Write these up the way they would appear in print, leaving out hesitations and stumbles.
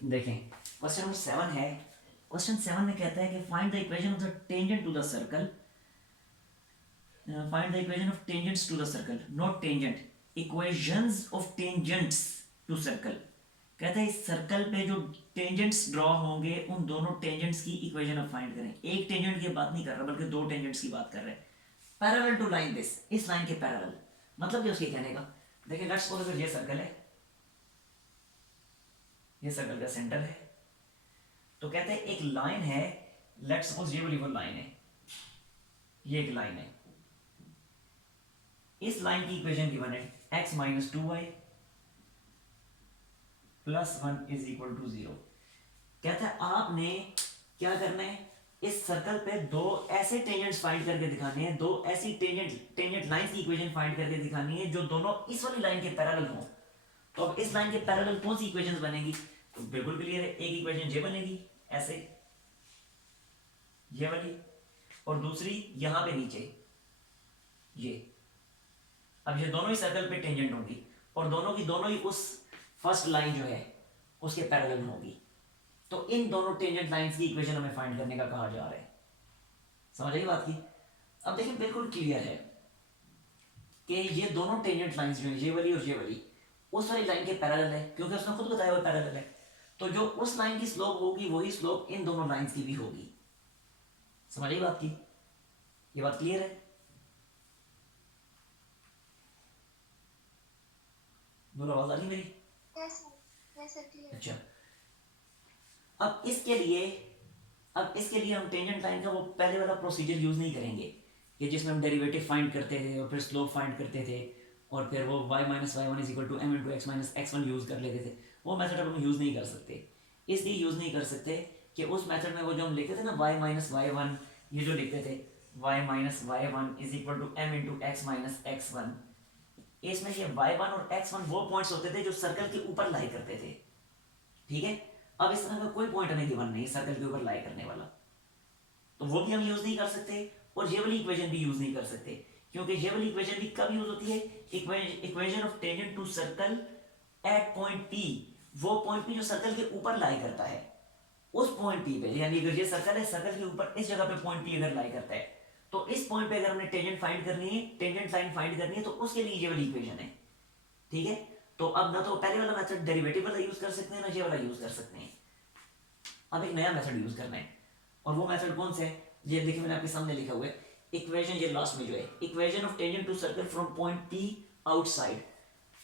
देखें question number 7 है। Question 7 में कहता है कि find the equation of the tangent to the circle, find the equation of tangents to the circle, not tangent, equations of tangents to circle. कहता है इस सर्कल पे जो टेंजेंट्स ड्रॉ होंगे उन दोनों टेंजेंट्स की इक्वेशन आप फाइंड करें। एक टेंजेंट की बात नहीं कर रहा बल्कि दो टेंजेंट्स की बात कर रहे हैं। पैरेलल टू लाइन दिस, इस लाइन के पैरेलल, मतलब क्या उसके कहने का। देखिए लेट्स सपोज अगर ये सर्कल है, ये सर्कल का सेंटर है, तो कहते हैं एक लाइन है, लेट्स सपोज ये वाली वो लाइन है, ये एक लाइन है, इस लाइन की इक्वेशन गिवन है x minus 2y plus 1 is equal to 0। कहता है आपने क्या करना है, इस सर्कल पे दो ऐसे टेंजेंट्स फाइंड करके दिखाने हैं, दो ऐसी टेंजेंट लाइंस की इक्वेशन फाइंड करके दिखानी है जो दोनों इस वाली लाइन के पैरेलल हो। तो अब इस लाइन के पैरेलल कौन सी इक्वेशंस बनेगी, तो बिल्कुल क्लियर है, एक इक्वेशन ये बनेगी ऐसे, ये वाली, और दूसरी यहां पे नीचे ये। अब ये दोनों ही सर्कल पे टेंजेंट होंगी और दोनों की दोनों ही उस फर्स्ट लाइन जो है उसके पैरेलल होगी। तो इन दोनों टेंजेंट लाइंस की इक्वेशन हमें फाइंड करने का कहा जा रहा है। समझ आई बात की। अब देखिए बिल्कुल क्लियर है कि ये दोनों टेंजेंट लाइंस जो है, ये वाली और ये वाली, उस वाली लाइन के पैरेलल है, क्योंकि उसने खुद बताया हुआ पैरेलल है। तो जो उस लाइन की स्लोप होगी वही स्लोप इन दोनों लाइंस की भी होगी। समझ आई बात की, ये बात क्लियर है। बोलो आवाज आ रही मेरी। अच्छा, अब इसके लिए हम टेंजेंट लाइन का वो पहले वाला प्रोसीजर यूज नहीं करेंगे कि जिसमें हम डेरिवेटिव फाइंड करते थे और फिर स्लोप फाइंड करते थे और फिर वो y minus y one is equal to m into x minus x one use कर लेते थे। वो मेथड अब हम यूज नहीं कर सकते। इसलिए यूज नहीं कर सकते कि उस मेथड में वो जो हम लिखते थे ना y माइनस वाई वन, ये जो लिखते थे y minus y one is equal to m into x minus x one, इसमें ये y1 और x1 वो पॉइंट्स होते थे जो सर्कल के ऊपर लाई करते थे। ठीक है, अब इस तरह का कोई पॉइंट हमें गिवन नहीं सर्कल के ऊपर लाई करने वाला, तो वो भी हम यूज नहीं कर सकते और ये वाली इक्वेशन भी यूज नहीं कर सकते, क्योंकि ये वाली इक्वेशन भी कब यूज होती है, equation of tangent to circle at point P, वो पॉइंट P जो सर्कल के ऊपर लाई करता है, उस पॉइंट P पे, यानी अगर ये सर्कल है, सर्कल के ऊपर इस जगह पे पॉइंट P अगर लाई करता है, तो इस पॉइंट पे अगर हमने टेंजेंट फाइंड करनी है, टेंजेंट लाइन फाइंड करनी है, तो उसके लिए ये वाली इक्वेशन है। ठीक है, तो अब ना तो पहले वाला मेथड डेरिवेटिव वाला यूज कर सकते हैं ना ये वाला यूज कर सकते हैं। अब एक नया मेथड यूज करना है, और वो मेथड कौन सा है, ये देखिए मैंने आपके सामने लिखा हुआ है इक्वेशन, ये लास्ट में जो है equation of tangent to circle from point P outside,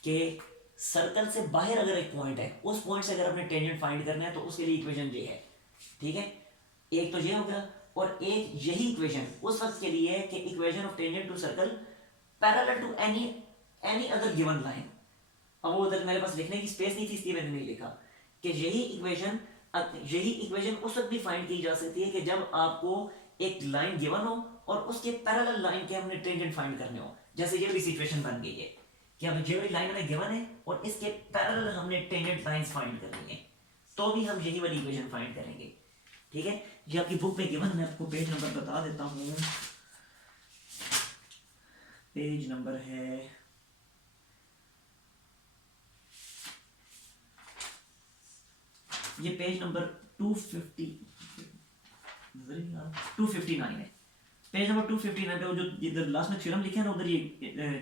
के सर्कल से बाहर अगर एक पॉइंट है, उस पॉइंट से अगर अपने टेंजेंट फाइंड करना है तो उसके लिए इक्वेशन ये है। ठीक है, एक तो ये हो गया, और एक यही इक्वेशन उस वक्त के लिए है कि equation of tangent to circle parallel to any other given line. अब वो उधर मेरे पास लिखने की स्पेस नहीं थी इसलिए मैंने नहीं लिखा कि यही इक्वेशन उस वक्त भी फाइंड की जा सकती है कि जब आपको एक लाइन गिवन हो और उसके पैरेलल लाइन के हमने टेंजेंट फाइंड करने हो। जैसे ये वाली सिचुएशन बन गई है कि अब ये वाली लाइन हमें गिवन है और इसके पैरेलल हमने टेंजेंट लाइंस फाइंड करनी है, तो भी हम यही वाली इक्वेशन फाइंड करेंगे। ठीक है, ये आपकी बुक में गिवन, मैं आपको पेज नंबर बता देता हूँ। पेज नंबर है ये पेज नंबर 259 है। पेज नंबर 259 पे वो जो इधर लास्ट में थ्योरम लिखे हैं ना, उधर ये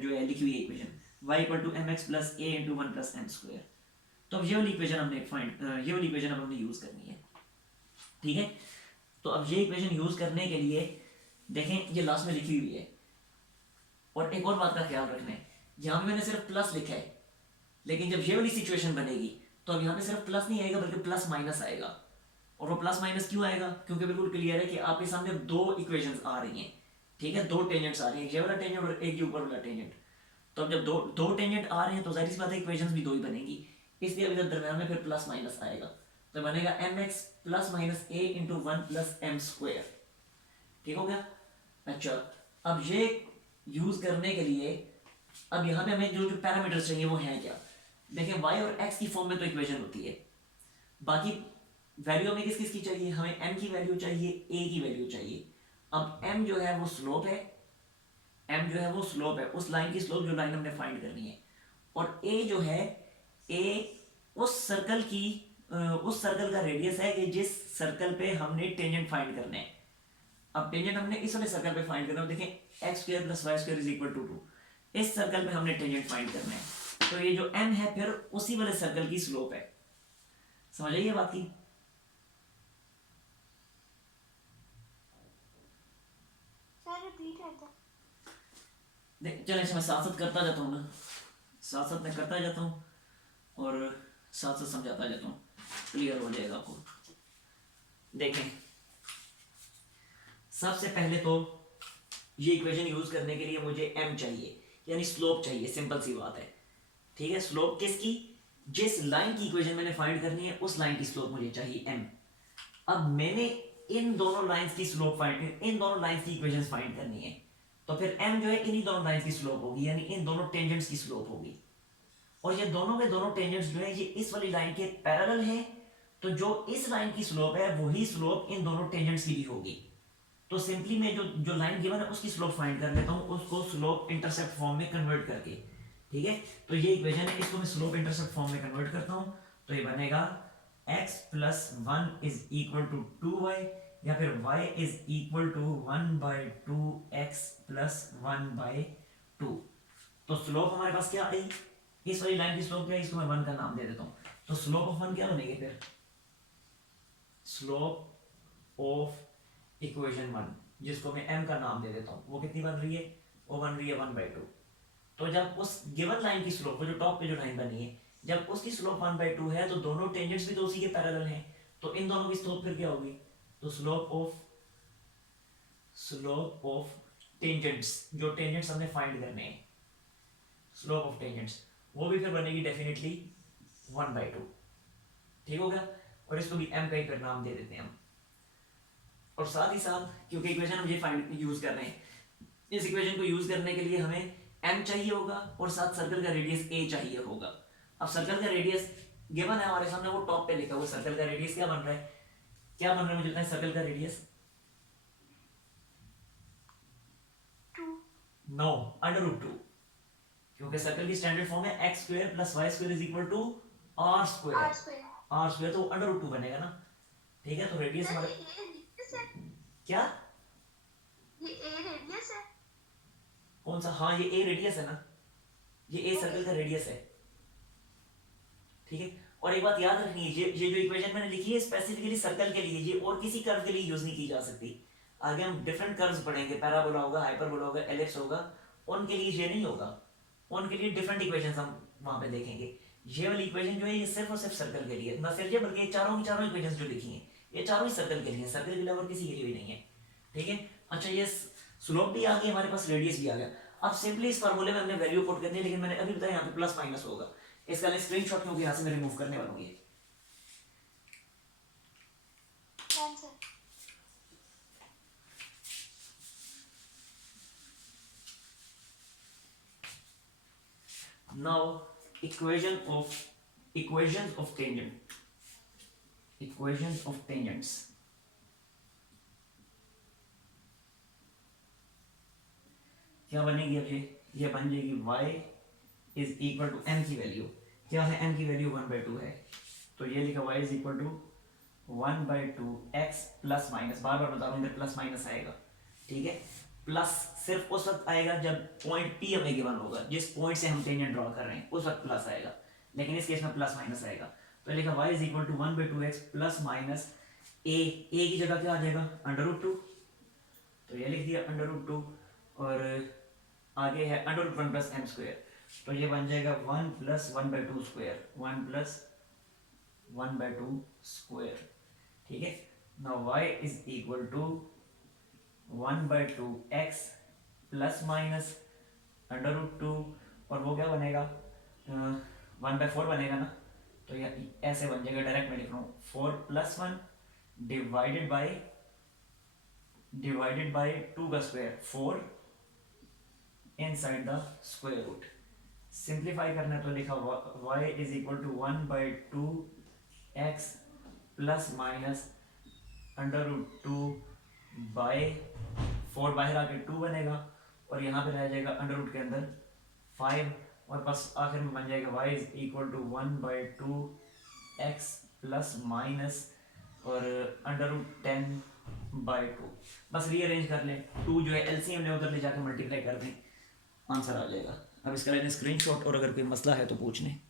जो है लिखी हुई है equation y equal to mx plus a into 1 plus m square. तो अब ये वाली इक्वेशन हमने ये वाली इक्वेशन अब हमने यूज करनी है। ठीक है, तो अब ये इक्वेशन यूज करने के लिए देखें ये लास्ट में लिखी हुई है, और एक और बात का ख्याल रखना है, यहाँ पे मैंने सिर्फ प्लस लिखा है, लेकिन जब ये वाली सिचुएशन बनेगी तो अब यहाँ पे सिर्फ प्लस नहीं आएगा बल्कि प्लस माइनस आएगा। और वो प्लस माइनस क्यों आएगा, क्योंकि बिल्कुल क्लियर है कि आपके सामने दो इक्वेशंस आ रही हैं। ठीक है, दो टेंजेंट्स आ रही हैं, ये वाला टेंजेंट और एक के ऊपर वाला टेंजेंट। तो अब जब दो टेंजेंट आ रहे हैं तो जाहिर सी बात है इक्वेशंस भी दो ही बनेगी, इसलिए इधर दरम्यान में फिर प्लस माइनस आएगा, तो बनेगा mx plus minus a into 1 plus m square. ठीक हो गया। अच्छा, अब ये यूज करने के लिए अब यहाँ पे हमें जो जो पैरामीटर्स चाहिए वो हैं क्या, देखिए y और x की फॉर्म में तो इक्वेशन होती है, बाकी वैल्यू हमें किस किस की चाहिए, हमें m की वैल्यू चाहिए, a की वैल्यू चाहिए। अब m जो है वो स्लोप है, उस लाइन की स्लोप जो लाइन हमने फाइंड करनी है, और a जो है a उस सर्कल की उस सर्कल का रेडियस है कि जिस सर्कल पे हमने टेंजेंट फाइंड करने हैं। अब टेंजेंट हमने इस वाले सर्कल पे फाइंड करना है, देखें x square plus y square is equal to 2, इस सर्कल पे हमने टेंजेंट फाइंड करना है। तो ये जो m है फिर उसी वाले सर्कल की स्लोप है। समझ आइए बात की? चले मैं साथ साथ करता जाता हूँ ना, साथ साथ मैं करता जाता हूँ और साथ साथ समझाता जाता हूँ, क्लियर हो जाएगा आपको। देखें सबसे पहले तो ये इक्वेशन यूज करने के लिए मुझे m चाहिए, यानी स्लोप चाहिए, सिंपल सी बात है। ठीक है, स्लोप किसकी? जिस लाइन की इक्वेशन मैंने फाइंड करनी है उस लाइन की स्लोप मुझे चाहिए m। अब मैंने इन दोनों लाइंस की स्लोप फाइंड, इन दोनों लाइंस की इक्वेशंस फाइंड करनी है, तो फिर m जो है इन्हीं दोनों लाइंस की स्लोप होगी, यानी इन दोनों टेंजेंट्स की स्लोप होगी। और ये दोनों के दोनों टेंजेंट्स जो है ये इस वाली लाइन के पैरेलल है, तो जो इस लाइन की स्लोप है वही स्लोप इन दोनों टेंजेंट्स की भी होगी। तो सिंपली मैं जो जो लाइन गिवन है उसकी स्लोप फाइंड कर लेता हूँ, उसको स्लोप इंटरसेप्ट फॉर्म में कन्वर्ट करके। ठीक है, तो ये इक्वेशन है, इसको मैं स्लोप इंटरसेप्ट फॉर्म में कन्वर्ट करता हूँ, तो ये बनेगा x plus 1 is equal to 2y, या फिर y is equal to 1/2x plus 1/2। तो स्लोप हमारे पास क्या आई? इस वाली लाइन की स्लोप क्या है? इसको मैं 1 का नाम दे देता हूँ। तो स्लोप ऑफ 1 क्या बनेगी फिर? स्लोप ऑफ इक्वेशन 1, जिसको मैं m का नाम दे देता हूँ, वो कितनी बन रही है? वो बन रही है 1/2। तो जब उस गिवन लाइन की स्लोप, वो जो टॉप पे जो लाइन बनी है, जब उसकी स्लोप 1/2 है तो दोनों टेंजेंट्स भी तो उसी के पैरेलल हैं, तो इन दोनों की स्लोप फिर क्या होगी? तो स्लोप ऑफ टेंजेंट्स, जो टेंजेंट्स हमने फाइंड करने हैं, स्लोप ऑफ टेंजेंट्स, वो भी फिर बनेगी डेफिनेटली 1/2। ठीक हो गया? और इसको भी m का ही फिर नाम दे देते हैं हम। और साथ ही साथ क्योंकि इक्वेशन हम ये फाइंड यूज कर रहे हैं, इस इक्वेशन को यूज करने के लिए हमें m चाहिए होगा और साथ सर्कल का रेडियस a चाहिए होगा। अब सर्कल का रेडियस गिवन है हमारे सामने, वो टॉप पे लिखा हुआ। सर्कल का रेडियस क्या बन रहा है? क्या बन रहा है मुझे बताएं? सर्कल का रेडियस 9 √2, क्योंकि सर्कल की स्टैंडर्ड फॉर्म है x square plus y square is equal to r square. r square तो √2 बनेगा ना। ठीक है, तो रेडियस हमारे क्या? ये a रेडियस है। कौन सा? हाँ ये a रेडियस है ना, ये a सर्कल का रेडियस है। ठीक है, और एक बात याद रखनी है, ये जो इक्वेशन मैंने लिखी है स्पेसिफिकली सर्कल के लिए, ये और किसी कर्व के लिए यूज नहीं की जा सकती। आगे हम डिफरेंट कर्व्स पढ़ेंगे, पैराबोला होगा, हाइपरबोला होगा, एलिप्स होगा, उनके लिए ये नहीं होगा, उनके लिए डिफरेंट इक्वेशंस हम वहां पे देखेंगे। ये वाली इक्वेशन जो है ये सिर्फ और सिर्फ सर्कल के लिए, ना सिर्फ ये बल्कि चारों की चारों इक्वेशंस जो लिखी हैं ये चारों ही सर्कल के लिए, सर्कल के अलावा किसी के लिए भी नहीं है। ठीक है, अच्छा ये स्लोप भी आ गई हमारे पास, रेडियस भी आ गया। अब सिंपली इस फार्मूले में हमने वैल्यू पुट करनी है, लेकिन मैंने अभी बताया यहाँ पे प्लस माइनस होगा, इसका मैं स्क्रीनशॉट क्योंकि यहाँ से मैं रिमूव करने वाला हूँ ये। Now equations of tangents. क्या बनेगी? अब ये बन जाएगी y is equal to m की वैल्यू क्या है? m की वैल्यू 1/2 है, तो ये लिखा y is equal to 1/2 x plus minus, बार बार बता रहा हूँ प्लस माइनस आएगा। ठीक है, प्लस सिर्फ उस वक्त आएगा जब पॉइंट P हमें गिवन होगा, जिस पॉइंट से हम टेंजेंट ड्रॉ कर रहे हैं उस वक्त प्लस आएगा, लेकिन इस केस में प्लस माइनस आएगा। तो लिखा y is equal to 1/2 x plus minus a की जगह क्या आ जाएगा? √2, तो ये लिख दिया √2, और आगे है √1 प्लस m स्क्वायर, तो ये बन जाएगा 1 प्लस 1/2 स्क्वायर, 1 प्लस 1/2 स्क्वायर। ठीक है, now y is equal to 1/2 x plus minus √2, और वो क्या बनेगा? 1/4 बनेगा ना, तो ये ऐसे बन जाएगा, डायरेक्ट मैं लिख रहा हूँ 4 प्लस 1 डिवाइडेड बाई 2 का square, 4 inside the square root. Simplify करना है तो लिखा y is equal to 1/2 x plus minus √2 by 4, बाहर आके 2 बनेगा, और यहाँ पे रह जाएगा √ के अंदर 5, और बस आखिर में बन जाएगा y is equal to 1/2 x plus minus और √10/2, बस रीअरेंज कर लें। 2 जो है एलसीएम ले उधर ले जाकर मल्टीप्लाई कर दें, आंसर आ जाएगा। अब इसका लेने स्क्रीनशॉट और अगर कोई मसला है तो पूछ लें।